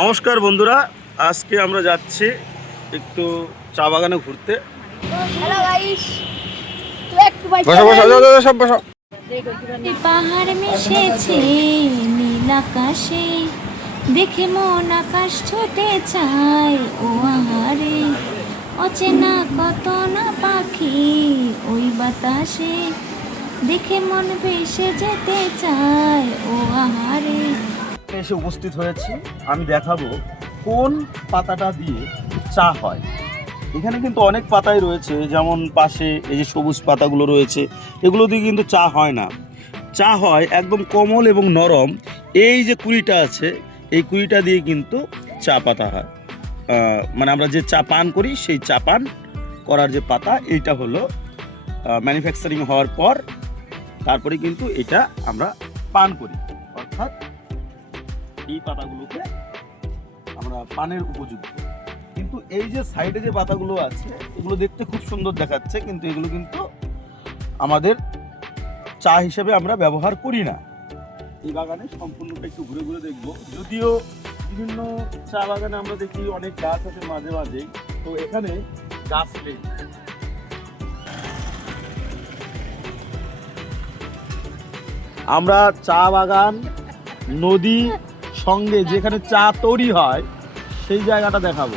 নমস্কার বন্ধুরা, আজকে আমরা যাচ্ছি একটু চা বাগানে ঘুরতে। হ্যালো গাইস, বসো বসো সব বসো। পাহাড় মিশেছে নীল আকাশে, দেখে মন আকাশ ছুটে চায় ও আহারে, অচেনা কত না পাখি ওই বাতাসে, দেখে মন ভেসে যেতে চায় ও আহারে। এসে উপস্থিত হয়েছি, আমি দেখাবো কোন পাতাটা দিয়ে চা হয়। এখানে কিন্তু অনেক পাতাই রয়েছে, যেমন পাশে এই যে সবুজ পাতাগুলো রয়েছে, এগুলো দিয়ে কিন্তু চা হয় না। চা হয় একদম কোমল এবং নরম, এই যে কুড়িটা আছে এই কুড়িটা দিয়ে কিন্তু চা পাতা হয়। মানে আমরা যে চা পান করি সেই চা পান করার যে পাতা, এইটা হলো ম্যানুফ্যাকচারিং হওয়ার পর তারপরে কিন্তু এটা আমরা পান করি, অর্থাৎ এই পাতাগুলোকে আমরা পানের উপযুক্ত। কিন্তু এই যে সাইডে যে পাতাগুলো আছে এগুলো দেখতে খুব সুন্দর দেখাচ্ছে, কিন্তু এগুলো কিন্তু আমাদের চা হিসেবে আমরা ব্যবহার করি না। এই বাগানে সম্পূর্ণটা একটু ঘুরে ঘুরে দেখবো। যদিও বিভিন্ন চা বাগানে আমরা দেখি অনেক গাছ আছে মাঝে মাঝেই, তো এখানে গাছ নেই। আমরা চা বাগান, নদী সঙ্গে যেখানে চা তৈরি হয় সেই জায়গাটা দেখাবো।